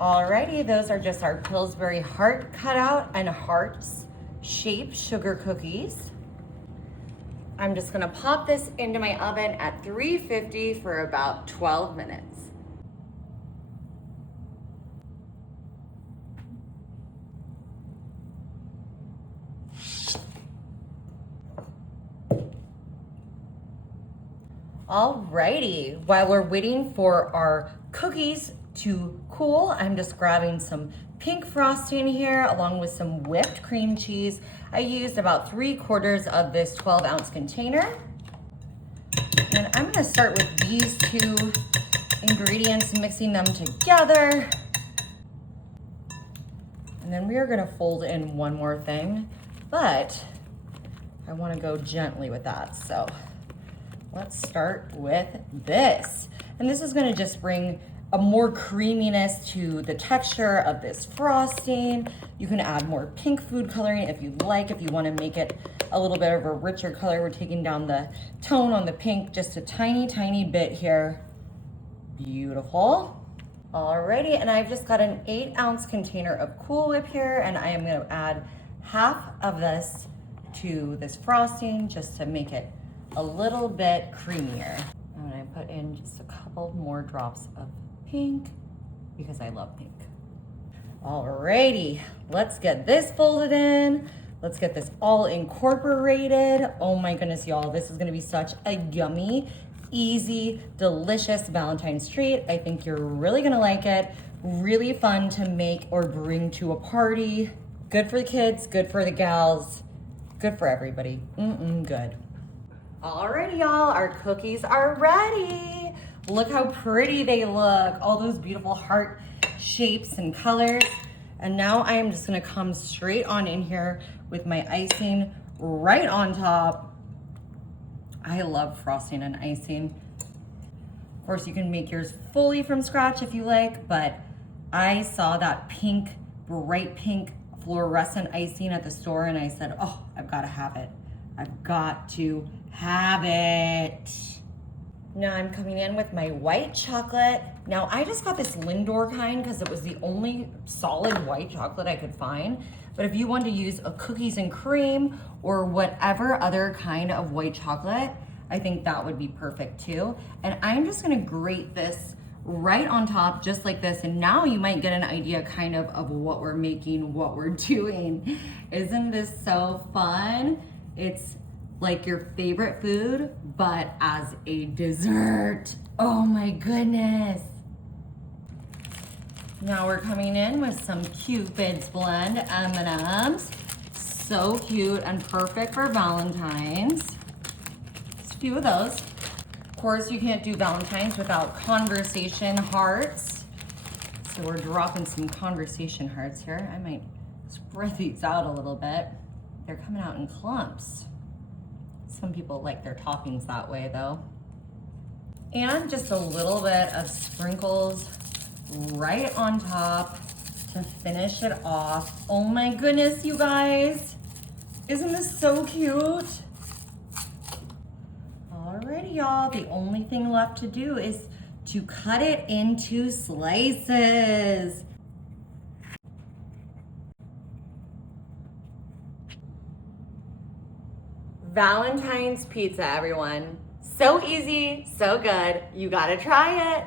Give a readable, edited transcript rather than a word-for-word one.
Alrighty, those are just our Pillsbury heart cutout and hearts shaped sugar cookies. I'm just gonna pop this into my oven at 350 for about 12 minutes. Alrighty, while we're waiting for our cookies to cool, I'm just grabbing some pink frosting here along with some whipped cream cheese. I used about 3/4 of this 12-ounce container. And I'm gonna start with these two ingredients, mixing them together. And then we are gonna fold in one more thing, but I wanna go gently with that, so. Let's start with this. And this is gonna just bring a more creaminess to the texture of this frosting. You can add more pink food coloring if you'd like, if you wanna make it a little bit of a richer color. We're taking down the tone on the pink just a tiny, tiny bit here. Beautiful. Alrighty, and I've just got an 8-ounce container of Cool Whip here, and I am gonna add half of this to this frosting just to make it a little bit creamier. And I put in just a couple more drops of pink because I love pink. Alrighty, let's get this folded in. Let's get this all incorporated. Oh my goodness, y'all, this is gonna be such a yummy, easy, delicious Valentine's treat. I think you're really gonna like it. Really fun to make or bring to a party. Good for the kids, good for the gals, good for everybody. Good. Alrighty, y'all, our cookies are ready. Look how pretty they look. All those beautiful heart shapes and colors. And now I am just gonna come straight on in here with my icing right on top. I love frosting and icing. Of course, you can make yours fully from scratch if you like, but I saw that pink, bright pink fluorescent icing at the store and I said, oh, I've gotta have it. I've got to have it. Now I'm coming in with my white chocolate. Now I just got this Lindor kind because it was the only solid white chocolate I could find. But if you want to use a cookies and cream or whatever other kind of white chocolate, I think that would be perfect too. And I'm just gonna grate this right on top just like this. And now you might get an idea kind of what we're making, what we're doing. Isn't this so fun? It's like your favorite food, but as a dessert. Oh my goodness. Now we're coming in with some Cupid's Blend M&Ms. So cute and perfect for Valentine's. Just a few of those. Of course, you can't do Valentine's without conversation hearts. So we're dropping some conversation hearts here. I might spread these out a little bit. They're coming out in clumps. Some people like their toppings that way though. And just a little bit of sprinkles right on top to finish it off. Oh my goodness, you guys. Isn't this so cute? Alrighty, y'all. The only thing left to do is to cut it into slices. Valentine's pizza, everyone. So easy, so good. You gotta try it.